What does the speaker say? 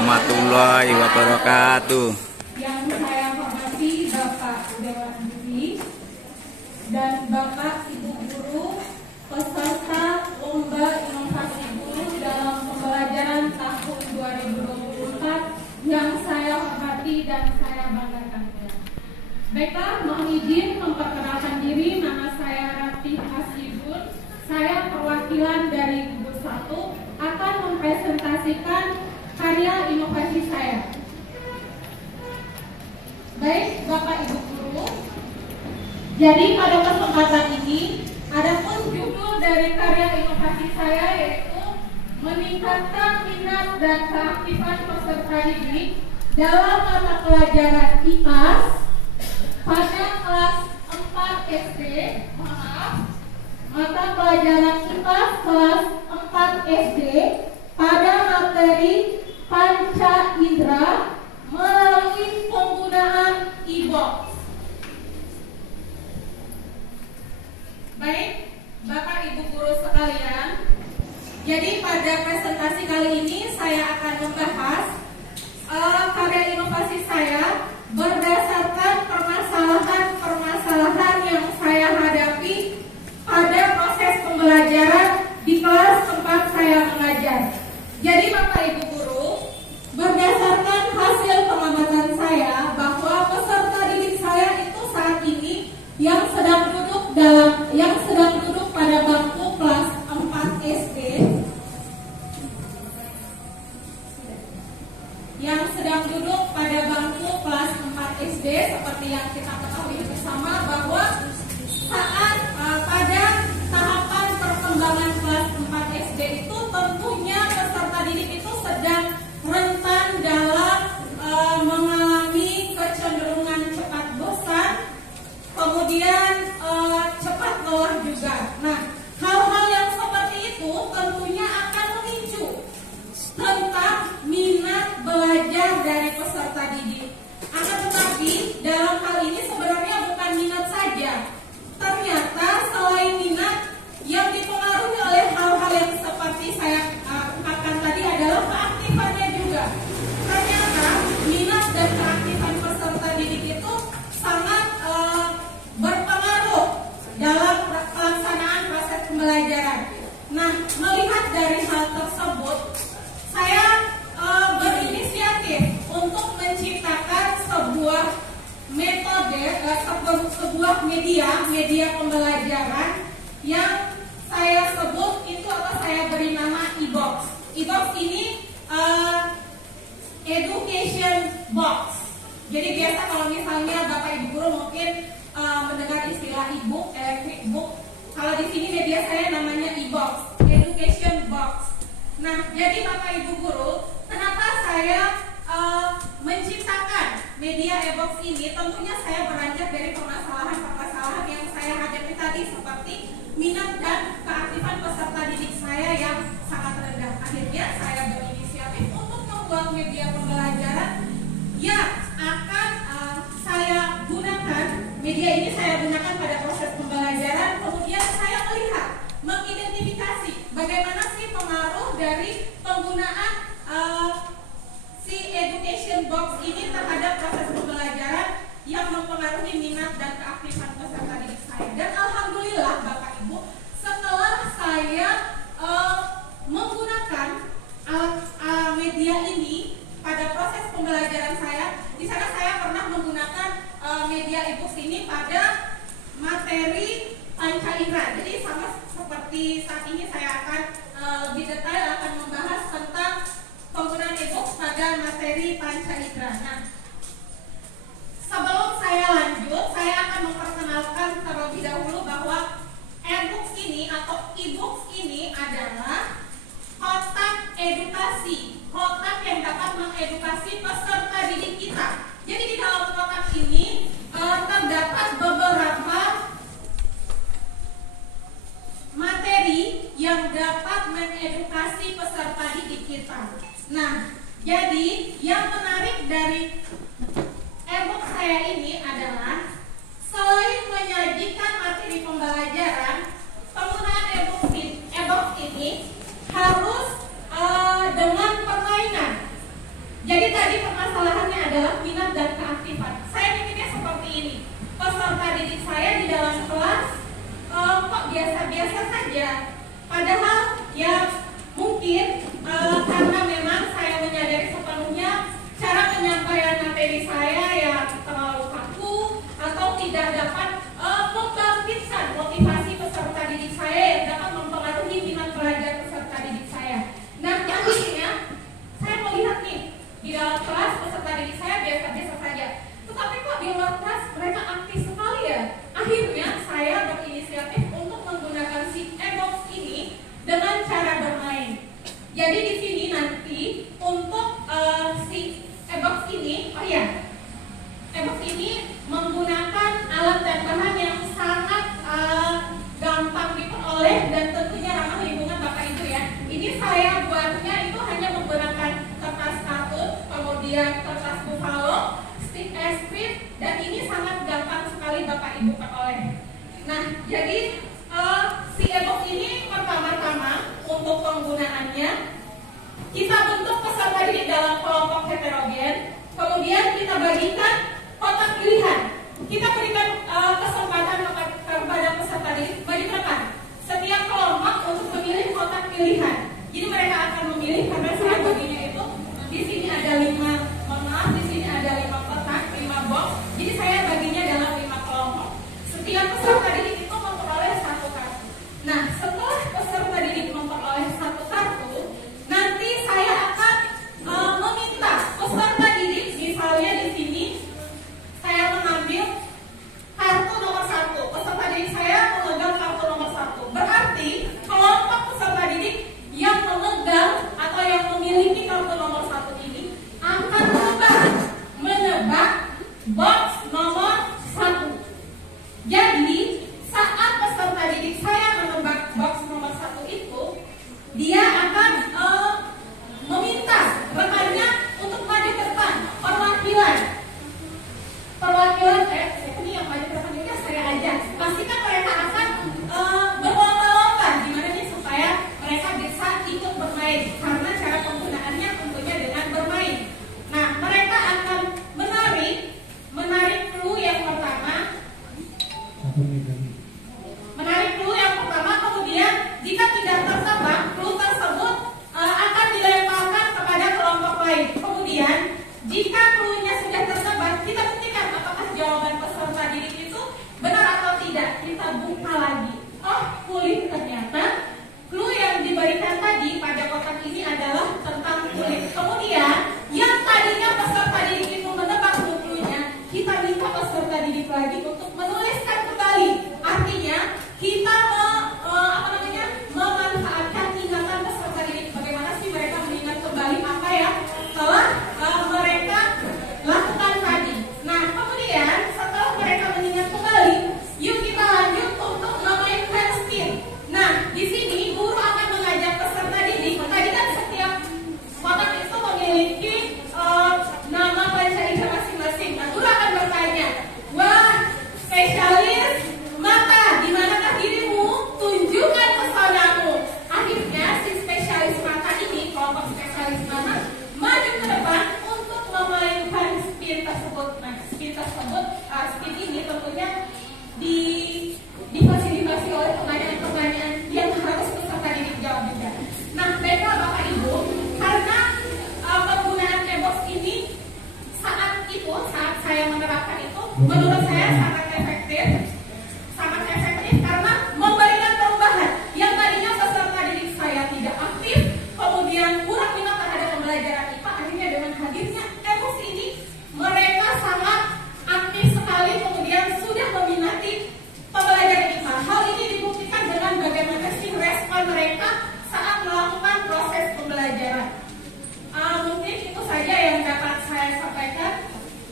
warahmatullahi wabarakatuh. Yang saya hormati Bapak Dewan Juri dan Bapak Ibu Guru peserta Lomba Inovasi Guru dalam pembelajaran tahun 2024 yang saya hormati dan saya banggakan. Baiklah, mohon izin memperkenalkan diri. Nama saya Ratih Hasibun. Saya perwakilan dari Gugus 1 akan mempresentasikan karya inovasi saya. Baik, Bapak Ibu Guru. Jadi pada kesempatan ini, adapun judul dari karya inovasi saya yaitu meningkatkan minat dan keaktifan peserta didik dalam mata pelajaran IPAS pada kelas 4 SD. Mata pelajaran IPAS kelas 4 SD pada materi Panca Indera melalui penggunaan e-box. Baik, Bapak Ibu Guru sekalian, jadi pada presentasi kali ini saya akan membahas karya inovasi saya berdasarkan permasalahan-permasalahan yang saya hadapi pada proses pembelajaran di kelas tempat saya mengajar. Jadi Bapak Ibu Guru, berdasarkan hasil pengamatan saya bahwa peserta didik saya itu saat ini yang sedang duduk pada bangku kelas 4 SD, seperti yang kita ketahui bersama bahwa saat pada tahapan perkembangan kelas 4 SD itu tentunya peserta didik itu sedang rentan dalam mengalami kecenderungan cepat bosan, kemudian cepat lelah juga. Nah, hal-hal yang seperti itu tentunya akan memicu tentang minat belajar dari peserta didik. Akan tetapi dalam hal ini sebenarnya bukan minat saja. Ternyata selain minat, yang dipengaruhi oleh hal-hal yang seperti saya ungkapkan tadi adalah keaktifannya juga. Ternyata minat dan keaktifan peserta didik itu sangat berpengaruh dalam pelaksanaan proses pembelajaran. Nah, melihat dari hal tersebut, saya berinisiatif untuk menciptakan sebuah metode, sebuah media pembelajaran yang saya sebut itu saya beri nama e-box. E-box ini education box. Jadi biasa kalau misalnya Bapak Ibu Guru mungkin mendengar istilah e-book, quick-book. Kalau di sini media saya namanya e-box, education box. Nah, jadi Bapak Ibu Guru, kenapa saya menciptakan media e-box ini? Tentunya saya beranjak dari permasalahan-permasalahan yang saya hadapi tadi, seperti minat dan keaktifan peserta didik saya yang sangat rendah. Akhirnya saya berinisiatif untuk membuat media pembelajaran yang akan saya gunakan. Media ini saya gunakan pada proses pembelajaran. Kemudian saya melihat, mengidentifikasi bagaimana sih pengaruh dari penggunaan si education box ini terhadap proses pembelajaran yang mempengaruhi minat dan keaktifan peserta didik saya. Dan alhamdulillah Bapak Ibu, setelah saya menggunakan media ini pada proses pembelajaran saya, di sana saya pernah menggunakan media e-book ini pada materi Panca Indera. Jadi sama seperti saat ini saya akan lebih detail akan membahas tentang penggunaan e-book pada materi Panca Indera. Nah, sebelum saya lanjut, saya akan memperkenalkan terlebih dahulu bahwa e-book ini atau e-book ini adalah kotak edukasi, kotak yang dapat mengedukasi peserta didik kita. Jadi di dalam kotak ini terdapat beberapa materi yang dapat mengedukasi peserta didik kita. Nah, jadi yang menarik dari e-book saya ini adalah selain menyajikan materi pembelajaran, penggunaan e-book ini harus dengan permainan. saja. Padahal ya mungkin karena memang saya menyadari sepenuhnya cara penyampaian materi saya ya terlalu kaku atau tidak dapat membangkitkan motivasi peserta didik saya yang dapat mempengaruhi minat belajar peserta didik saya. Nah, akhirnya saya melihat nih di dalam kelas peserta didik saya biasa-biasa saja. Tetapi kok di luar kelas mereka aktif sekali ya. Akhirnya saya berinisiatif untuk menggunakan si e-box ini dengan cara bermain. Jadi di sini nanti untuk si e-box ini, e-box ini menggunakan alat dan bahan yang sangat gampang diperoleh dan tentunya ramah lingkungan Bapak Ibu ya. Ini saya buatnya itu hanya menggunakan kertas kartun, kemudian kertas buffalo, stick es krim, dan ini sangat gampang sekali Bapak Ibu peroleh. Nah, jadi si e-box ini pertama-tama untuk penggunaannya kita bentuk peserta didik dalam kelompok heterogen, kemudian kita bagikan kotak pilihan. Kita berikan kesempatan kepada peserta didik bagi berapa? Setiap kelompok untuk memilih kotak pilihan. Jadi mereka akan memilih karena saya baginya itu di sini ada 5, di sini ada 5 kotak, 5 box. Jadi saya baginya dalam 5 kelompok. Setiap peserta didik itu memperoleh 1 kartu. Nah, setelah peserta didik memperoleh 1 kartu, nanti saya akan meminta peserta didik, misalnya di sini saya mengambil kartu nomor 1. Peserta didik saya memegang kartu nomor 1. Berarti kelompok peserta didik yang memegang atau yang memiliki kartu nomor 1 ini akan menebak box nomor 1. Jadi saat peserta didik saya menebak box nomor 1 itu, dia akan meminta rekannya untuk maju ke depan, perwakilan ini yang maju ke depan juga saya aja. Pastikan mereka akan berlomba-lomba gimana nih supaya mereka bisa ikut bermain, karena cara penggunaannya tentunya dengan bermain. Nah, mereka akan menarik clue yang pertama. Kemudian jika tidak tertebak, clue tersebut akan dilemparkan kepada kelompok lain. Kemudian jika clue-nya sudah tertebak, kita buktikan apakah jawaban peserta didik itu benar atau tidak. Kita buka lagi. Oh, kulit, ternyata clue yang diberikan tadi pada kotak ini adalah tentang kulit. Kemudian yang tadinya peserta didik itu menebak clue-nya, kita minta peserta didik lagi untuk menuliskan kembali. Artinya kita memanfaatkan ingatan peserta didik. Bagaimana sih mereka mengingat kembali apa ya telah mereka lakukan tadi. Nah, kemudian setelah mereka mengingat kembali, yuk kita lanjut untuk memainkan spin. Nah, di sini guru akan mengajak peserta didik. Tadi kan setiap kotak itu memiliki